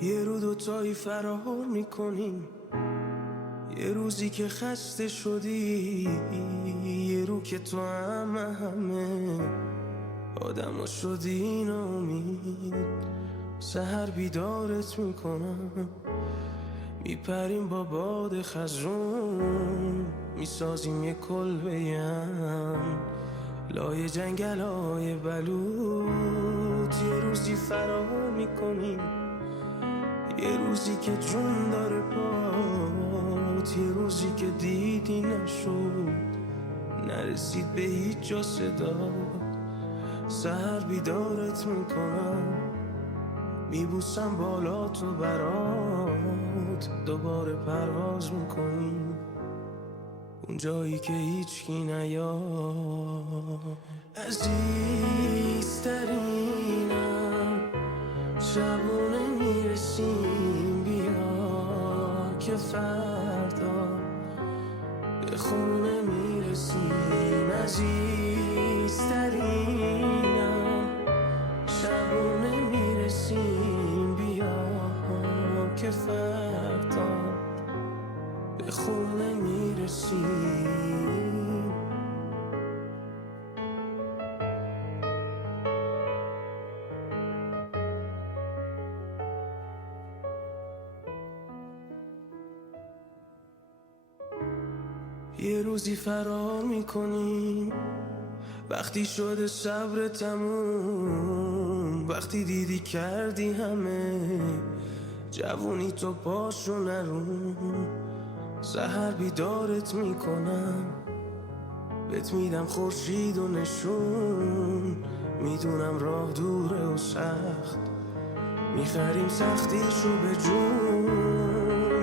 یه رو دوتایی فرار میکنیم، یه روزی که خسته شدی، یه رو که تو همه آدم ها شدی ناامید. سحر بیدارت میکنم، میپریم با باد خزرون، میسازیم یه کلبه‌ام لای جنگل های بلوط. یه روزی فرار میکنیم، یه روزی که جون داره پات، یه روزی که دیدی نشد، نرسید به هیچ جا صدا. سحر بیدارت میکنم، میبوسم بالا تو برات، دوباره پرواز میکنیم اون جایی که هیچکی نیاد. عزیزترینم شبونه میرسیم، بیا که فردا به خونه میرسیم. عزیزترینم شبونه میرسیم، بیا که فردا به خونه میرسیم. یه روزی فرار میکنیم، وقتی شده صبر تموم، وقتی دیدی کردی همه جوونی تو پاشو نرون. سحر بیدارت میکنم، بهت میدم خورشید و نشون، میدونم راه دوره و سخت، میخریم سختیشو به جون.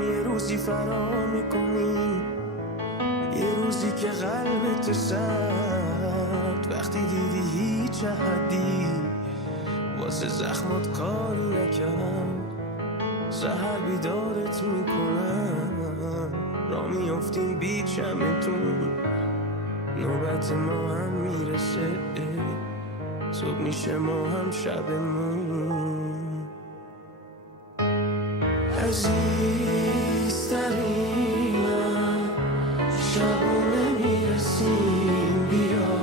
یه روزی فرار میکنیم، یه روزی که قلبت سرد، وقتی دیدی هیچ حدی واسه زخمات کاری نکرد. سحر بیدارت میکنم، را میافتیم بی چمتون، نوبت ما هم میرسه، صبح میشه ما هم شبمون. عزیزترینم شبونه میرسیم، بیا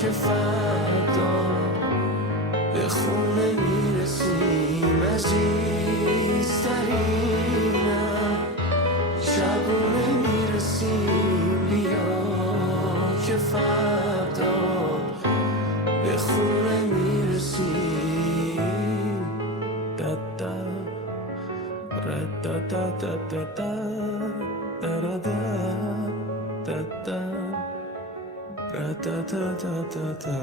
که فردا به خونه میرسیم. عزیزترینم شبونه میرسیم، بیا که فردا به خونه میرسیم. دادا ردا دا دا دا دا دا دا دا دا دا دا دا دا.